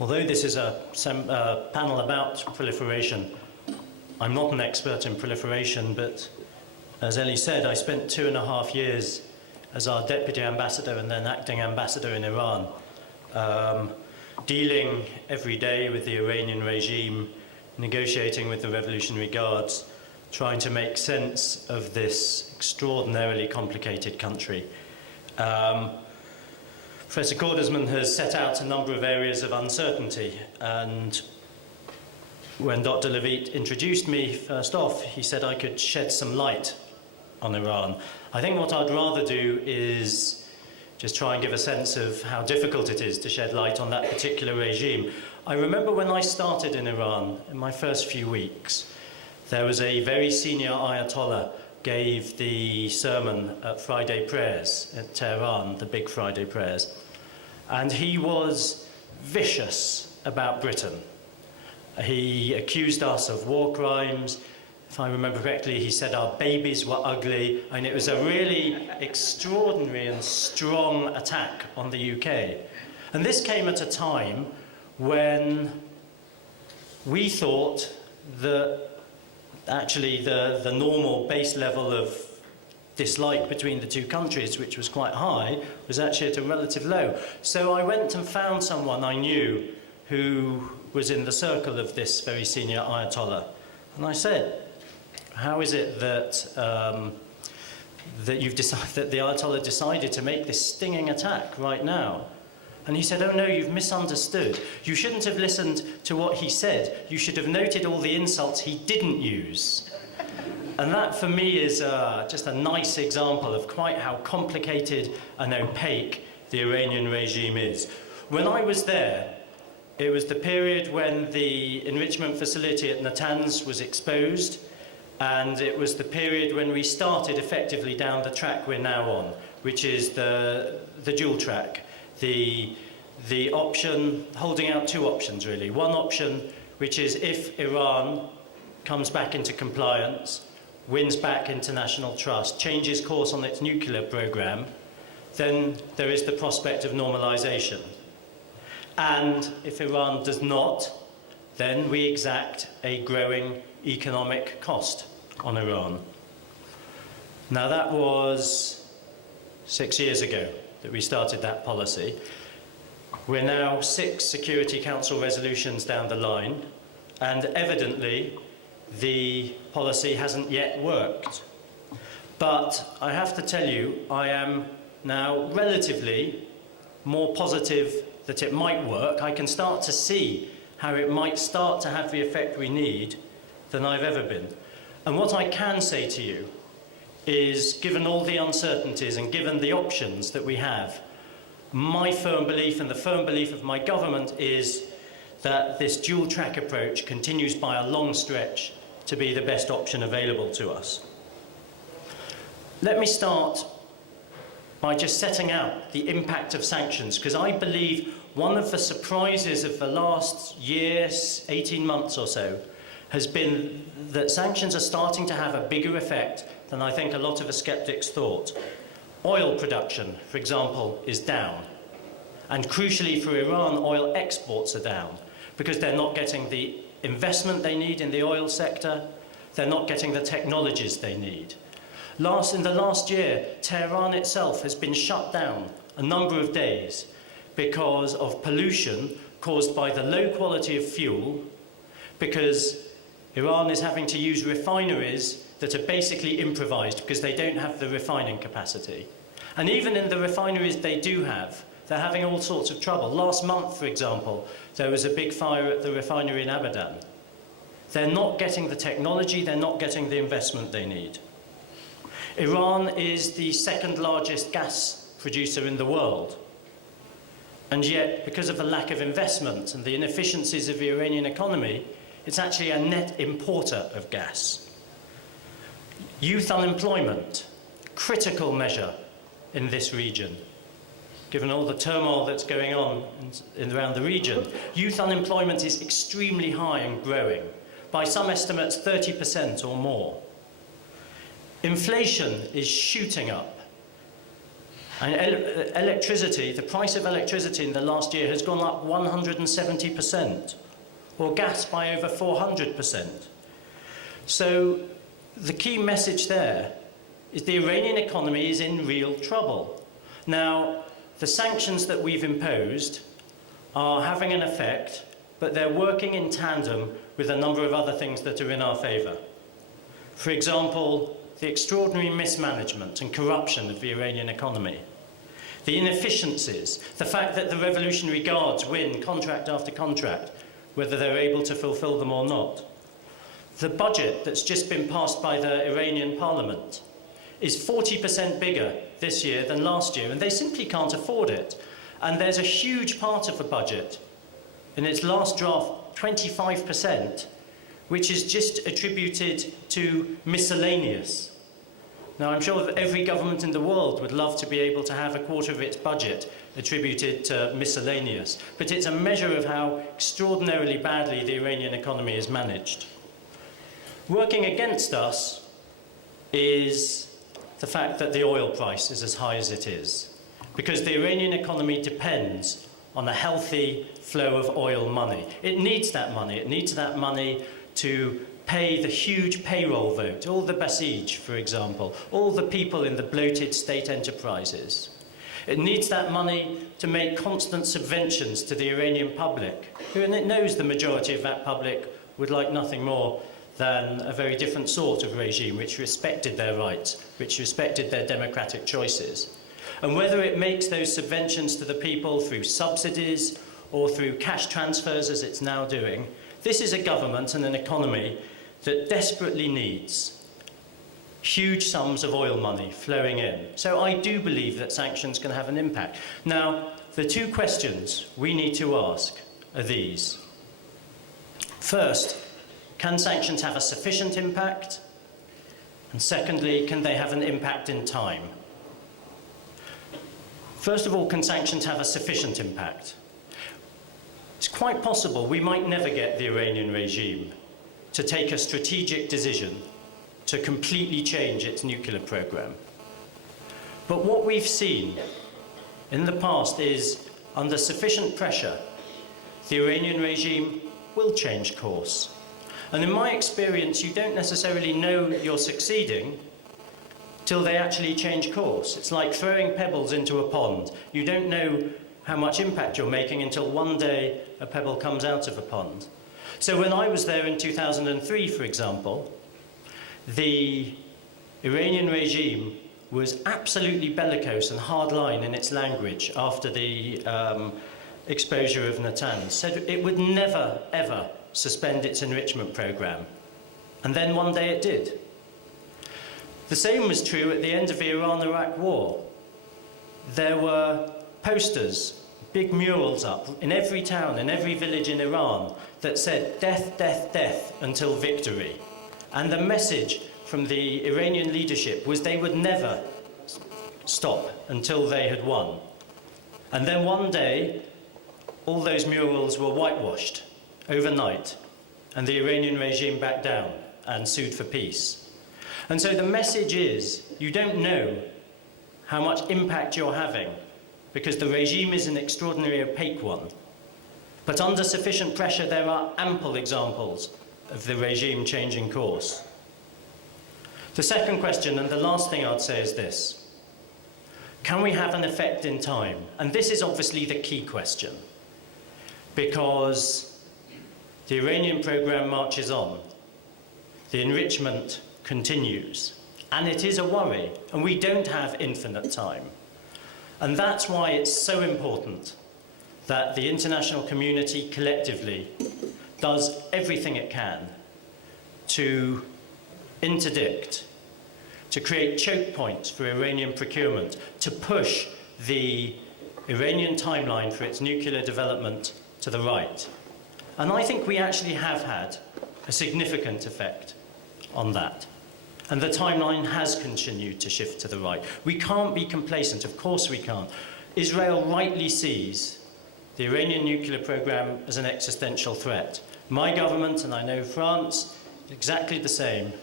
Although this is a panel about proliferation, I'm not an expert in proliferation, but as Ellie said, I spent 2.5 years as our deputy ambassador and then acting ambassador in Iran, dealing every day with the Iranian regime, negotiating with the Revolutionary Guards, trying to make sense of this extraordinarily complicated country. Professor Cordesman has set out a number of areas of uncertainty, and when Dr. Levite introduced me first off, he said I could shed some light on Iran. I think what I'd rather do is just try and give a sense of how difficult it is to shed light on that particular regime. I remember when I started in Iran, in my first few weeks, there was a very senior Ayatollah gave the sermon at Friday prayers at Tehran, the big Friday prayers. And he was vicious about Britain. He accused us of war crimes. If I remember correctly, he said our babies were ugly. And it was a really extraordinary and strong attack on the UK. And this came at a time when we thought that actually the normal base level of dislike between the two countries, which was quite high, was actually at a relative low. So I went and found someone I knew who was in the circle of this very senior Ayatollah. And I said, how is it that, that the Ayatollah decided to make this stinging attack right now? And he said, oh no, you've misunderstood. You shouldn't have listened to what he said. You should have noted all the insults he didn't use. And that, for me, is just a nice example of quite how complicated and opaque the Iranian regime is. When I was there, it was the period when the enrichment facility at Natanz was exposed, and it was the period when we started effectively down the track we're now on, which is the dual track. The option, holding out two options, really. One option, which is if Iran comes back into compliance, wins back international trust, changes course on its nuclear program, then there is the prospect of normalization. And if Iran does not, then we exact a growing economic cost on Iran. Now that was 6 years ago that we started that policy. We're now 6 Security Council resolutions down the line, and evidently the policy hasn't yet worked. But I have to tell you, I am now relatively more positive that it might work. I can start to see how it might start to have the effect we need than I've ever been. And what I can say to you is, given all the uncertainties and given the options that we have, my firm belief and the firm belief of my government is that this dual track approach continues by a long stretch to be the best option available to us. Let me start by just setting out the impact of sanctions, because I believe one of the surprises of the last year, 18 months or so, has been that sanctions are starting to have a bigger effect than I think a lot of the skeptics thought. Oil production, for example, is down. And crucially for Iran, oil exports are down because they're not getting the investment they need in the oil sector, they're not getting the technologies they need. In the last year, Tehran itself has been shut down a number of days because of pollution caused by the low quality of fuel, because Iran is having to use refineries that are basically improvised because they don't have the refining capacity. And even in the refineries they do have, they're having all sorts of trouble. Last month, for example, there was a big fire at the refinery in Abadan. They're not getting the technology, they're not getting the investment they need. Iran is the second largest gas producer in the world. And yet, because of the lack of investment and the inefficiencies of the Iranian economy, it's actually a net importer of gas. Youth unemployment, critical measure in this region. Given all the turmoil that's going on around the region, youth unemployment is extremely high and growing. By some estimates, 30% or more. Inflation is shooting up. And electricity, the price of electricity in the last year has gone up 170%, or gas by over 400%. So the key message there is the Iranian economy is in real trouble. Now, the sanctions that we've imposed are having an effect, but they're working in tandem with a number of other things that are in our favour. For example, the extraordinary mismanagement and corruption of the Iranian economy, the inefficiencies, the fact that the Revolutionary Guards win contract after contract, whether they're able to fulfil them or not. The budget that's just been passed by the Iranian parliament is 40% bigger this year than last year, and they simply can't afford it. And there's a huge part of the budget, in its last draft, 25%, which is just attributed to miscellaneous. Now, I'm sure that every government in the world would love to be able to have a quarter of its budget attributed to miscellaneous, but it's a measure of how extraordinarily badly the Iranian economy is managed. Working against us is the fact that the oil price is as high as it is, because the Iranian economy depends on a healthy flow of oil money. It needs that money. It needs that money to pay the huge payroll vote, all the Basij, for example, all the people in the bloated state enterprises. It needs that money to make constant subventions to the Iranian public, and it knows the majority of that public would like nothing more than a very different sort of regime which respected their rights, which respected their democratic choices. And whether it makes those subventions to the people through subsidies or through cash transfers, as it's now doing, this is a government and an economy that desperately needs huge sums of oil money flowing in. So I do believe that sanctions can have an impact. Now, the two questions we need to ask are these. First, can sanctions have a sufficient impact? And secondly, can they have an impact in time? First of all, can sanctions have a sufficient impact? It's quite possible we might never get the Iranian regime to take a strategic decision to completely change its nuclear program. But what we've seen in the past is, under sufficient pressure, the Iranian regime will change course. And in my experience, you don't necessarily know you're succeeding till they actually change course. It's like throwing pebbles into a pond. You don't know how much impact you're making until one day a pebble comes out of a pond. So when I was there in 2003, for example, the Iranian regime was absolutely bellicose and hardline in its language after the exposure of Natanz. Said it would never, ever suspend its enrichment program. And then one day it did. The same was true at the end of the Iran-Iraq war. There were posters, big murals up in every town, in every village in Iran that said, "Death, death, death until victory." And the message from the Iranian leadership was they would never stop until they had won. And then one day, all those murals were whitewashed overnight, and the Iranian regime backed down and sued for peace. And so the message is, you don't know how much impact you're having, because the regime is an extraordinarily opaque one. But under sufficient pressure, there are ample examples of the regime changing course. The second question, and the last thing I'd say, is this. Can we have an effect in time? And this is obviously the key question, because the Iranian program marches on, the enrichment continues, and it is a worry, and we don't have infinite time. And that's why it's so important that the international community collectively does everything it can to interdict, to create choke points for Iranian procurement, to push the Iranian timeline for its nuclear development to the right. And I think we actually have had a significant effect on that. And the timeline has continued to shift to the right. We can't be complacent, of course we can't. Israel rightly sees the Iranian nuclear program as an existential threat. My government, and I know France, exactly the same.